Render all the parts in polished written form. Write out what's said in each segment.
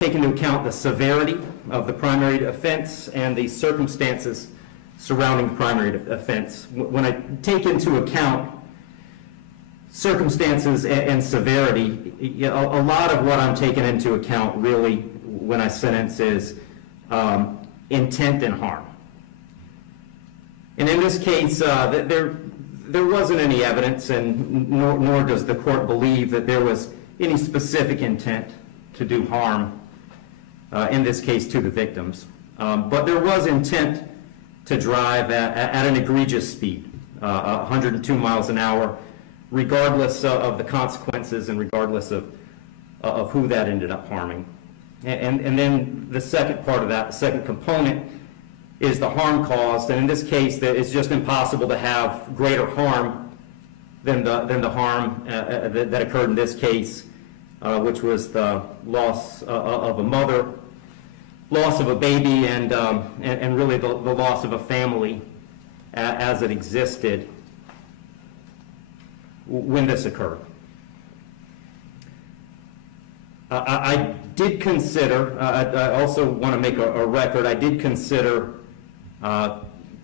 take into account the severity of the primary offense and the circumstances surrounding the primary offense. When I take into account circumstances and severity, a lot of what I'm taking into account really when I sentence is intent and harm. And in this case, there wasn't any evidence, and nor does the court believe that there was any specific intent to do harm, in this case to the victims. But there was intent to drive at an egregious speed, 102 miles an hour, regardless of the consequences and regardless of who that ended up harming. And then the second part of that, the second component, is the harm caused. And in this case, it's just impossible to have greater harm than the harm that occurred in this case, which was the loss of a mother, loss of a baby, and really the loss of a family as it existed when this occurred. I did consider, I also want to make a record, I did consider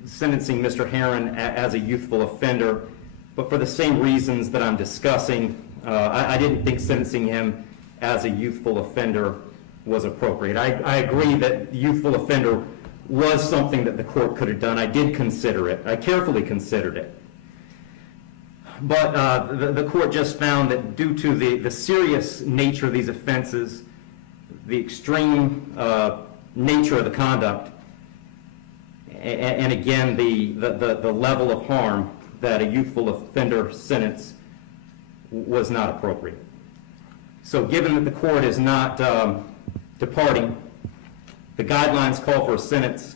sentencing Mr. Heyrin as a youthful offender, but for the same reasons that I'm discussing, I didn't think sentencing him as a youthful offender was appropriate. I agree that youthful offender was something that the court could have done. I did consider it. I carefully considered it. But the court just found that due to the serious nature of these offenses, the extreme nature of the conduct, and again, the level of harm, that a youthful offender sentence was not appropriate. So given that the court is not departing, the guidelines call for a sentence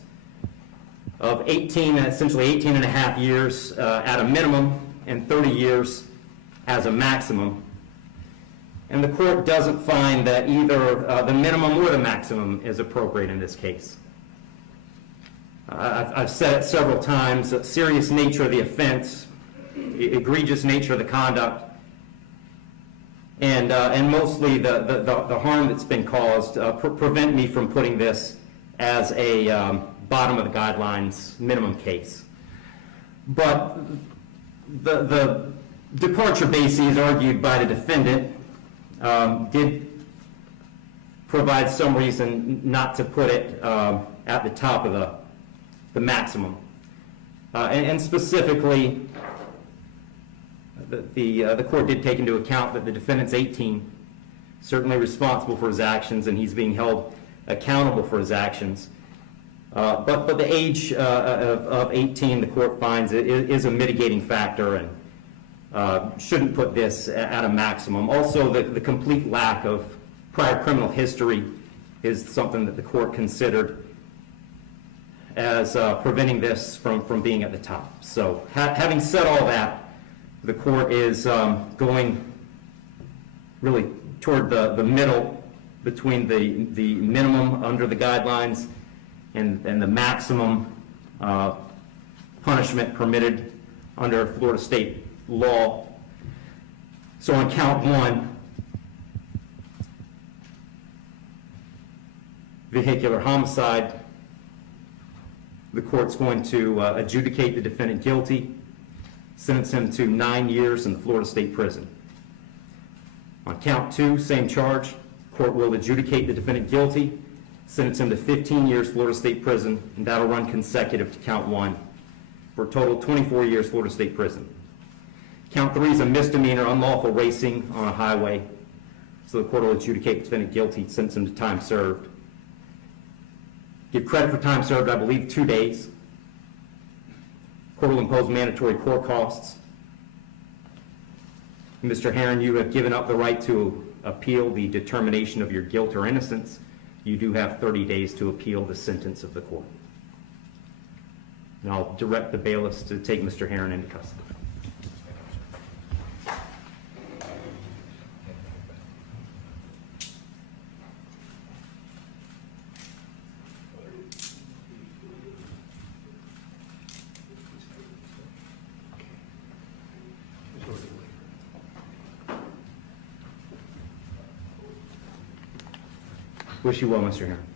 of 18, essentially 18 and a half years at a minimum, and 30 years as a maximum. And the court doesn't find that either the minimum or the maximum is appropriate in this case. I've said it several times, the serious nature of the offense, egregious nature of the conduct, and mostly the harm that's been caused prevent me from putting this as a bottom of the guidelines minimum case. But the departure bases argued by the defendant did provide some reason not to put it at the top of the maximum. And specifically, the court did take into account that the defendant's 18, certainly responsible for his actions, and he's being held accountable for his actions. But the age of 18, the court finds is a mitigating factor and shouldn't put this at a maximum. Also, the complete lack of prior criminal history is something that the court considered as preventing this from being at the top. So having said all that, the court is going really toward the middle between the minimum under the guidelines and the maximum punishment permitted under Florida state law. So on count one, vehicular homicide, the court's going to adjudicate the defendant guilty, sentence him to 9 years in the Florida State Prison. On count two, same charge, court will adjudicate the defendant guilty, sentence him to 15 years Florida State Prison, and that'll run consecutive to count one, for a total of 24 years Florida State Prison. Count three is a misdemeanor, unlawful racing on a highway, so the court will adjudicate the defendant guilty, sentence him to time served. Give credit for time served, I believe, 2 days. Court will impose mandatory court costs. Mr. Heyrin, you have given up the right to appeal the determination of your guilt or innocence. You do have 30 days to appeal the sentence of the court. And I'll direct the bailiffs to take Mr. Heyrin into custody. Wish you well, Mr. Heron.